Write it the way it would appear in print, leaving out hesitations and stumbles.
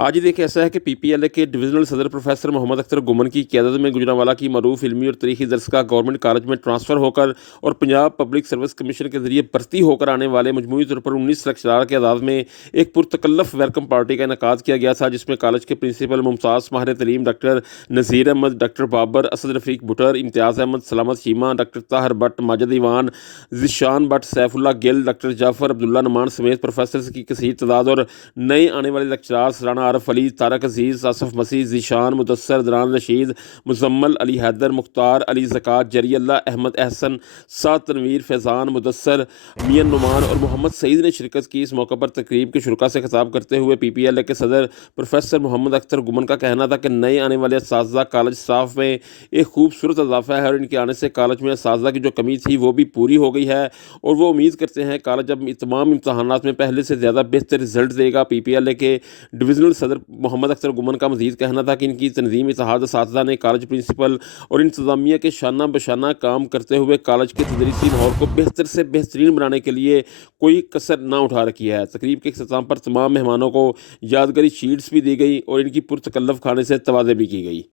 आज ही देखिए ऐसा है कि पीपीएलए के डिविजनल सदर प्रोफेसर मोहम्मद अख्तर गुमन की क़यादत में गुजरांवाला की मरूफ इल्मी और तारीखी दरसगाह गवर्नमेंट कॉलेज में ट्रांसफ़र होकर और पंजाब पब्लिक सर्विस कमीशन के जरिए भर्ती होकर आने वाले मजमूई तौर पर 19 लेक्चरार के आदाद में एक पुरतकल्लफ वेलकम पार्टी का इनकाद किया गया था, जिसमें कॉलेज के principal Mumtaz Mahir Taleem doctor Nazir Ahmad, doctor Babar, Asad Rafiq Buttar, Imtiaz Ahmad, Salamat Sheema, doctor Tahir Bhatt, Majid ईवान, ज़िशान भट्ट, सैफुल्लाह गिल, डॉक्टर जाफ़र अब्दुल्ला नुमान समेत प्रोफेसर्स की कसीर तादाद और नए आने वाले लेक्चरार राना आरफ अली, तारक अजीज़, आसफ मसीह, ज़ीशान, मुदस्सर, दरान रशीद, मुजम्मल, अली हैदर, मुख्तार, अली ज़कात, जरी अल्लाह, अहमद अहसन, साद तनवीर, फैज़ान, मुदस्सर, मियां नुमान और मोहम्मद सईद ने शिरकत की। इस मौके पर तकरीब के शुरका से खिताब करते हुए पीपीएलए के सदर प्रोफेसर मोहम्मद अख्तर गुमन का कहना था कि नए आने वाले असातिज़ा कॉलेज स्टाफ में एक खूबसूरत इजाफा है और इनके आने से कॉलेज में असातिज़ा की जो कमी थी वो भी पूरी हो गई है और वो उम्मीद करते हैं कॉलेज अब तमाम इम्तहानात में पहले से ज़्यादा बेहतर रिजल्ट देगा। पीपीएलए के डिविजनल सदर मोहम्मद अख्तर गुमन का मजीद कहना था कि इनकी तंजीम इत्तेहाद असातिज़ा ने कॉलेज प्रिंसिपल और इंतज़ामिया के शाना बशाना काम करते हुए कॉलेज के तदरीसी माहौल को बेहतर से बेहतरीन बनाने के लिए कोई कसर ना उठा रखी है। तकरीब के इख्तिताम पर तमाम मेहमानों को यादगारी शीट्स भी दी गई और इनकी पुरतकल्लफ खाने से तवाज़े भी की गई।